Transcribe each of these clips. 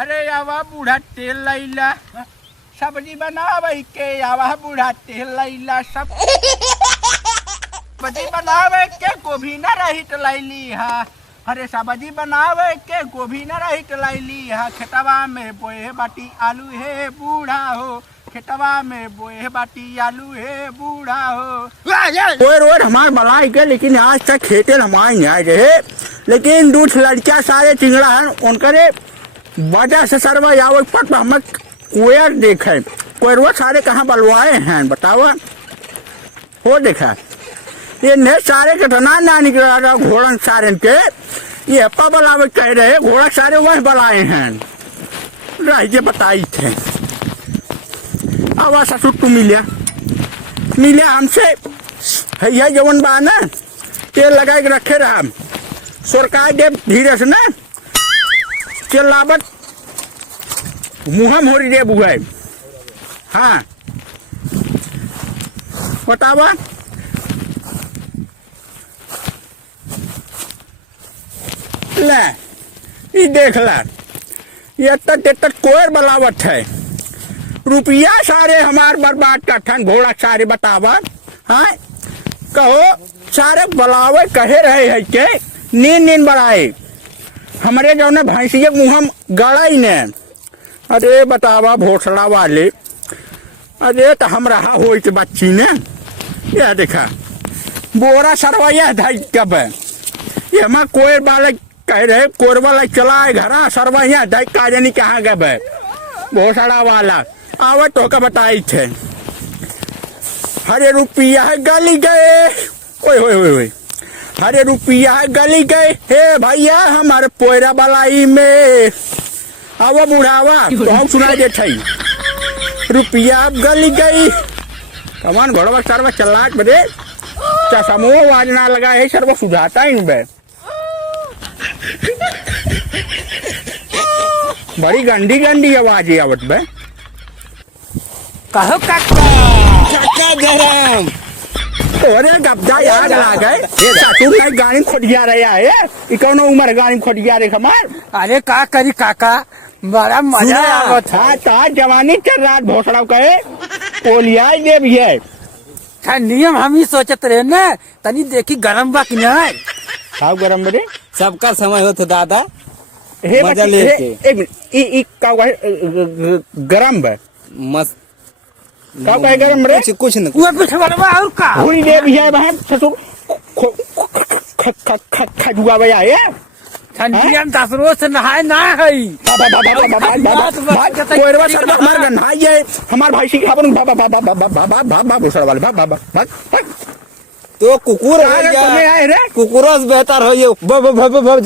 अरे आवा बूढ़ा तेल लैला सब्जी बनावे के आवा बूढ़ा तेल लैला सब सब्जी बनावे के गोभी न रही तो लैली हा। अरे सब्जी बनावे के गोभी न रही तो लैली हा। खेतवा में बोए बाटी आलू है बूढ़ा हो, खेतवा में बोए बाटी आलू है बूढ़ा हो। रोज हमारे बलाई के लेकिन आज तक खेते हमारे नहीं आए रहे। लेकिन दूध लड़कियां सारे चिंगड़ा है उनके वजह से सर्व यावत पर हमें कोयर देखे कोयरवा सारे कहाँ बलवाए हैं बताओ हो देखा ये ने सारे घटना ना निकल रहा घोड़न सारे के ये अप्पा बलावे कह रहे घोड़ा सारे वही बलाए हैं रह बताई थे। आवा ससुर तू मिले हमसे भैया जवन बा ना तेल लगा के रखे रहा सरकार दे धीरे से ना चिल्लावत मुहम हो रही दे बुआई। हाँ बतावा ले ये देख ला ये तक कोयर बलावत है रुपया सारे हमार बर्बाद का ठन घोड़ा सारे बतावा। हाँ कहो सारे बलावे कहे रहे है के नींद बढ़ाए हमारे जो ने भैंसिया मुहम गड़ा ही ने। अरे बतावा भोसड़ा वाले अरे तो हम रहा हो बच्ची ने यह देखा बोरा सरवाइया धाई कब है ये हमारा कोयर वाले कह रहे कोयर वाला चला है घरा सरवाइया धाई का जानी कहाँ गब है भोसड़ा वाला आवे तो का बताई थे। हरे रुपया गली गए ओए ओए ओए ओए हरे रुपया गली गए हे भैया हमारे पोयरा बलाई में आवा बुढ़ावा तो हम सुना दे थई रुपया गली गई कमान घोड़वा सरवा चलाट बदे चसमो आवाज ना लगा है सरवा सुझाता ही बे बड़ी गंदी गंदी आवाज आवत बे कहो काका चाचा गरम अरे गब्जा याद आ गए तू नहीं गाड़ी खोदिया रहा है इकोनो उम्र गाड़ी खोदिया रे हमार। अरे का करी काका बड़ा मजा आवत था ता जवानी चल रात भोसड़ा कहे पोलिया दे भी है था नियम हम ही सोचत रहे ना तनी देखी गरम बा कि नहीं खाओ गरम बड़े सबका समय हो तो दादा हे मजा बच्ची, लेके। एक मिनट ई का गरम बे मस्त का गरम बड़े कुछ न वो पिठवलवा और का हुई दे भी है बहन ससुर खजुआ भैया है ठंडिया में 10 रोज से नहाए ना है कोयरवा सर हमार गन्हाई है हमार भाई सिखा बन बाबा भोसड़ा वाले बाबा तो कुकुर तुमने आए रे कुकुरों से बेहतर हो ये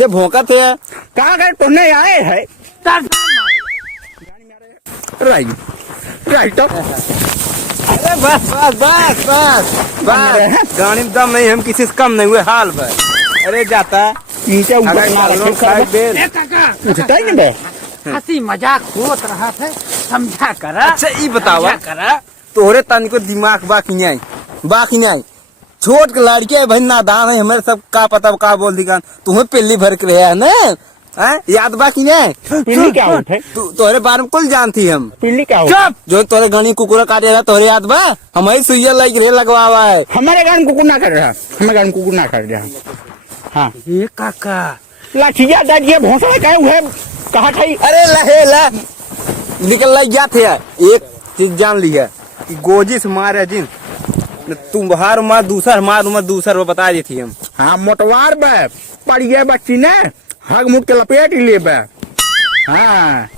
जब भौंकत है कहाँ गए तुमने आए है राइट तो अरे बस बस बस बस बस गाड़ी में दम नहीं हम किसी से कम नहीं हुए हाल बस अरे जाता नीचे ऊपर ना लोग खाए बेर उठता ही नहीं हंसी मजाक होत रहा थे समझा करा। अच्छा ये बतावा समझा करा तोरे तन को दिमाग बाकी नहीं छोट के लड़के है भाई नादान है हमारे सब का पता का बोल दी तुम्हें पहली भर के रहे है ना याद बाकी नहीं पिल्ली क्या होते तोरे बारे में कुल जानती हम पिल्ली क्या होते जो तोरे गणी कुकुर काटे रहा तोरे याद बा हमारी सुइया लग रहे लगवावा है हमारे गान कुकुर ना कर रहा हमारे गान कुकुर ना कर रहा। हाँ ये काका लाठिया दादिया भोसड़ा कहे हुए कहा था अरे लहे ला निकल लग गया थे एक चीज जान लिया कि गोजी से मारे जिन तुम बाहर मार दूसर बता दी थी हम। हाँ मोटवार बे पड़ी गए बच्ची ने हग मुट के लपेट ही ले बे। हाँ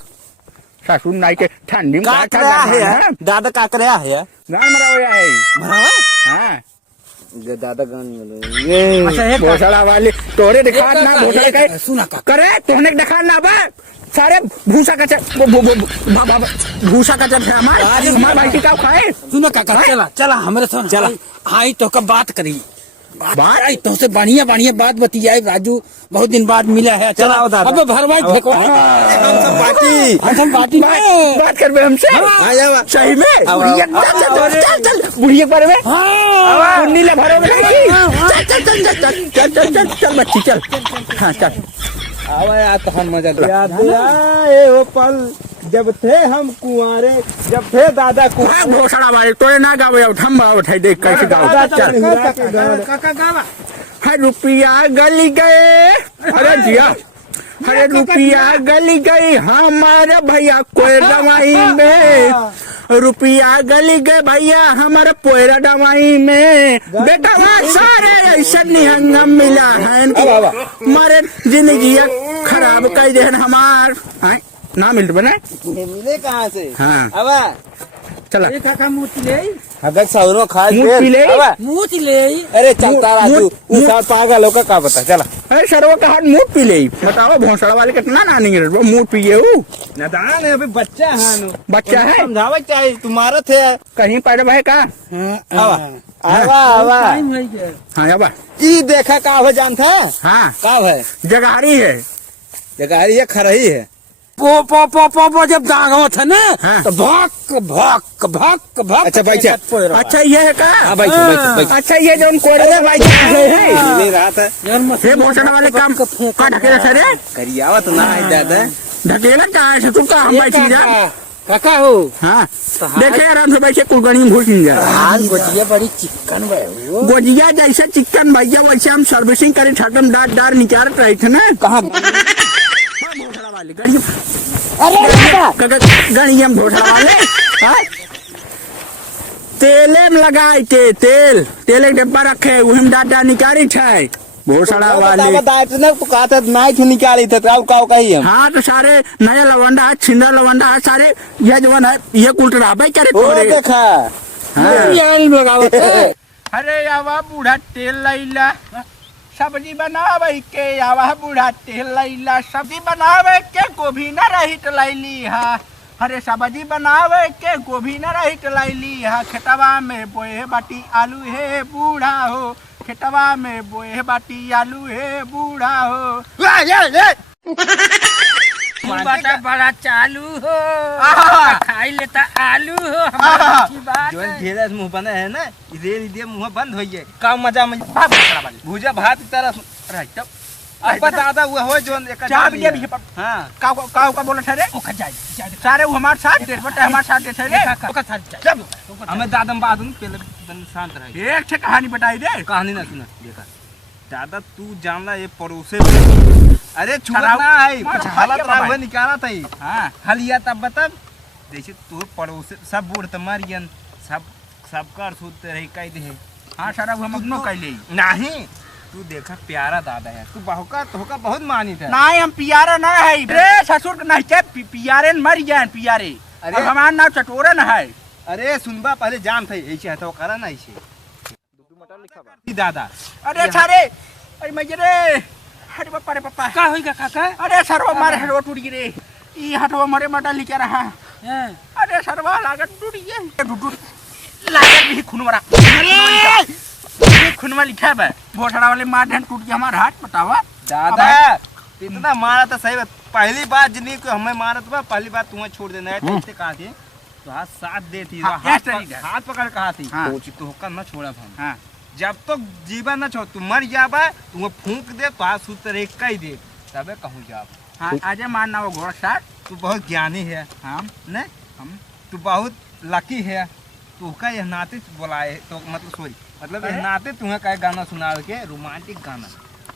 ससुर नाई के ठंडी में दादा का कर रहा है गान मरा हुआ है मरावा हाँ दादा गान अच्छा एक भोसड़ा वाले तोरे दिखा ना भोसड़ा कहे सुना काका करे तोहने दिखा ना बा सारे भूसा कचर भूसा कचर है हमारे भाई का खाए सुनो काका चला हमारे साथ चला आई तो कब बात करी बात आई तो से बढ़िया बात बतियाए राजू बहुत दिन बाद मिला है चला अब भरवाई फेंको हम सब बाकी बात कर हमसे सही में चल बुढ़िया पर में नीले भरो में चल बच्ची चल हाँ चल आवा यार तो हम मजा याद आए वो पल जब थे हम कुंवारे, जब थे दादा हाँ घोषणा वाले तो ना गावे हम उठाई देख कैसे गाओ काका गावा है रुपया गली गए अरे जिया अरे रुपया गली गई हमारे भैया कोई दवाई में रुपया गली गए भैया हमारे पोयरा दवाई में बेटा वहाँ सारे ऐसा निहंगम मिला है मारे जिंदगी खराब कर दे हमार ना मिल बने मिले कहाँ से? हाँ अब चला काका मूर्ति ले अबे सौरो खा मुँह पी ले मूर्ति ले अरे चलता राजू उसा पागल होगा का पता चला अरे सरवा का हाथ मुँह पी ले बताओ भोसड़ा वाले कितना नानी वो मुँह पिए नदान है अभी बच्चा है बच्चा है समझावे चाहिए तुम्हारा थे कहीं पैदा है का आवा आवा टाइम है के हाँ अब ई देखा का हो जान था हाँ का है जगारी है जगारी है खरही है पो पो पो पो पो जब दागो था ना हाँ। तो भक भक भक भक अच्छा भाई अच्छा ये है का हाँ भाई भाई अच्छा ये जो उनको है मिले रहा था ये भोसड़ा वाले काम का ढकेला सर करियावा तो ना है दादा ढकेला कहाँ है तुम का हम बैठी जा काका हो हाँ देखे आराम से बैठे कुलगनी में घुस नहीं जा हाल गोटिया बड़ी चिकन भाई गोजिया जैसा चिकन भैया वैसे हम सर्विसिंग करे छाटम डार डार निकाल रहे थे ना कहाँ भोसड़ा वाले अरे गणियम भोसड़ा वाले हाँ? तेले में लगाए थे तेल तेले डिब्बा रखे वही डार डार निकाली थे भोसड़ा वाले तो कहा था नाइट निकाली था अब का कही हम हाँ तो सारे नया लवंडा है छिंदा लवंडा है सारे ये जवान है ये कुलटरा भाई करे वो देखा अरे आवा बूढ़ा तेल लैला सब्जी बनावे के आवा बूढ़ा तेल लैला सब्जी बनावे के गोभी न रही तो लैली हा अरे सब्जी बनावे के गोभी न रही तो लैली हा खेतवा में बोए बाटी आलू है बूढ़ा हो खेतवा में बोए बाटी आलू है बूढ़ा हो बाटा बड़ा चालू हो खाई लेता आलू हो जो घेरा मुंह बना है ना इधर मुंह बंद हो गए का मजा में भूजा भात की तरह अब बता दा वो हो जो चार बजे भी हां का बोला था रे सारे वो हमारे साथ दे बटे हमारे साथ थे रे ओका साथ हमें दादम बादन पहले बन शांत रहे एक से कहानी बताई दे कहानी ना सुना देखा दादा तू जानला ये पड़ोसे अरे छुरा ना है कुछ हालत रहा हुआ निकाला था हां हलिया तब बता जैसे तू पड़ोसे सब बूढ़ तमारियन सब कर सूते रही कह दे हां सारा हम अपनो कैले नहीं तू देखा प्यारा दादा है तू बहुका तोका बहुत मानी था नहीं हम पियारा ना है रे ससुर नहीं चे पियारे मर गए पियारे अरे हमार नाम चटोरन है अरे सुनबा पहले जान थे ऐसे है तो करा ना ऐसे दादा अरे सारे अरे मजरे अरे बापा रे पापा का होई काका अरे सरवा मारे हटवा टूट गई रे ई हटवा मारे मटा लिखा रहा अरे सरवा लागत टूट गई लागत भी खुनवरा अरे खुनवा लिखा है भोसड़ा वाले मार ढन टूट गया हमारा हाथ बतावा दादा इतना मारा तो सही बात पहली बार जिंदगी को हमें मारा तो पहली बार तुम्हें छोड़ देना है तो कहा थी तो हाथ साथ देती हाथ पकड़ कहा थी तो होकर न छोड़ा हम जब तक जीवन न छोड़ तू मर जाबा तुम्हें फूंक दे तो हाथ सूत रे कह दे तबे कहूँ जाब हाँ आज मानना वो घोड़ा साथ तू बहुत ज्ञानी है हम न हम तू बहुत लकी है तू का यह नाते बुलाए तो मतलब सॉरी मतलब यह नाते तुम्हें का गाना सुना के रोमांटिक गाना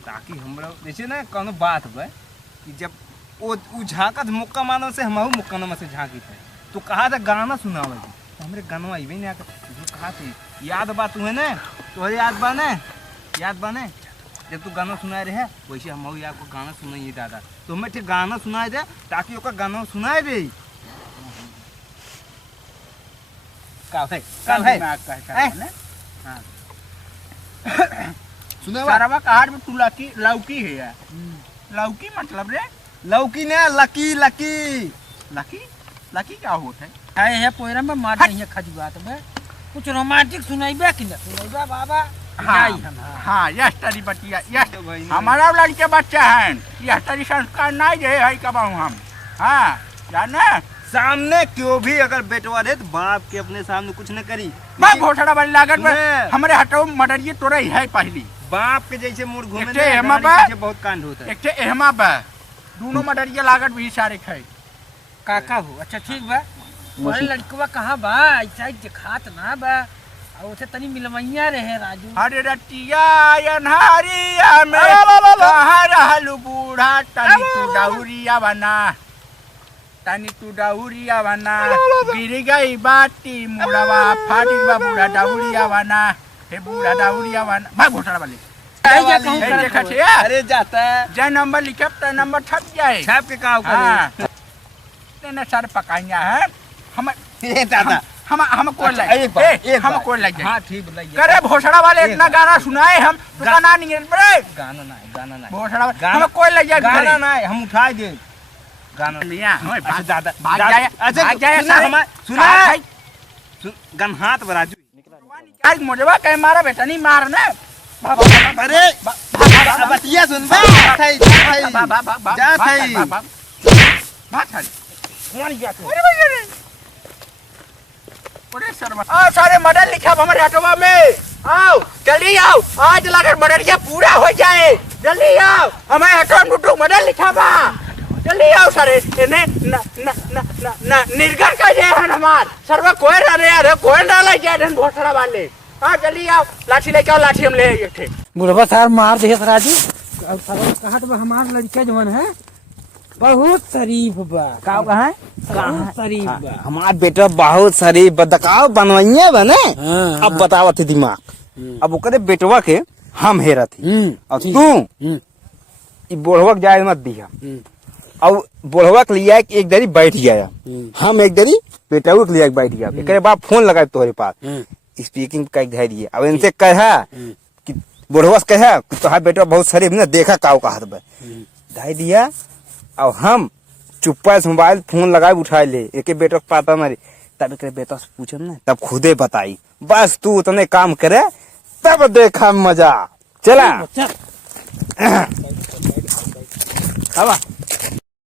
ताकि हम लोग जैसे ना कोनो बात हुआ कि जब वो झाँकत मुक्का मानो से हम मुक्का में से झाँकी थे तो कहा था गाना सुनावे तो हमारे गाना अबे नहीं आकर कहा थे याद बात तुम्हें न तो याद बने जब तू गाना सुनाए रहे वैसे हम आपको गाना सुनाइए दादा तो हमें ठीक गाना सुनाए दे ताकि ओका गाना सुनाए दे का है सुने सारा कहाड़ में तू लौकी है यार लौकी मतलब रे लौकी ने लकी लकी लकी लकी क्या होता है है पोयरा में मार नहीं है खजुआत में कुछ रोमांटिक सुनाइबे कि ना सुनाइबे बाबा हाँ यह स्टडी बतिया यह हमारा लड़के बच्चा है यह स्टडी संस्कार नहीं है कबाऊ हम हाँ जाने सामने क्यों भी अगर बेटवा दे तो बाप के अपने सामने कुछ न करी घोषणा वाली लागत में हमारे हटो मर्डर ये तोरा है पहली बाप के जैसे मूड घूमे बहुत कांड होता है एक एहमा बा दोनों मडरिया लागत भी सारे खाए काका हो अच्छा ठीक बा वही लड़कवा कहाँ बा ऐसा ही दिखात ना बा और उसे तनी मिलवैया रहे राजू अरे रतिया अनहारिया में कहाँ रहलू बूढ़ा तनी तू डहुरिया बना गिर गई बाटी मुड़वा फाटी बा बूढ़ा डहुरिया बना हे बूढ़ा डहुरिया बना भाग घोटाला वाले देखा छे अरे जाता है जय नंबर लिखब त नंबर छप जाए छाप के काम करे तेने सर पकाइया है हम ये दादा हम कोई लग हम कोई लग हाँ ठीक लग करे भोसड़ा वाले इतना गाना सुनाए हम तो गाना नहीं है गाना ना भोसड़ा हम कोई लग जाए गाना ना हम उठाए दे गाना मियां हमें अच्छा दादा भाग जाए अच्छा भाग जाए सुना सुना गन हाथ बराजू आज मुझे कह मारा बेटा नहीं मारना अरे बतिया सुन बा थई जा थई अरे शर्मा सारे मॉडल लिखा हमारे ऑटोवा में आओ जल्दी आओ आज लगा मॉडल पूरा हो जाए जल्दी आओ हमारे ऑटो में मॉडल लिखा बा जल्दी आओ सारे ने न न न न न निर्गन का जे है हमार सर्व कोई रे यार कोई डाला जाए धन भोसड़ा वाले हां जल्दी आओ लाठी लेके आओ लाठी हम ले आए थे बुढ़वा सार मार दे राजू अब कहा तो हमार लड़का जवन है बहुत शरीफ बा का कहां बहुत शरीफ बा हमार बेटा बहुत शरीफ बदकाव बनवैया बने अब बतावत दिमाग अब ओकरे बेटवा के हम हेरा थी और तू ई बोढ़वा के जाए मत दिया अब बोढ़वा के लिया एक दरी बैठ गया हम एक दरी बेटवा के लिया बैठ गया एकरे बाद फोन लगा तोहरे पास स्पीकिंग का एक धैर्य अब इनसे कहा कि बोढ़वा से कहा कि तोहार बेटा बहुत शरीफ ना देखा काव का हाथ में धाई दिया और हम चुप्पा से मोबाइल फोन लगाए उठा ले एक बेटा को पता मारी तब एक बेटा से पूछम ना तब खुदे बताई बस तू उतने काम करे तब देखा मजा चला चल अब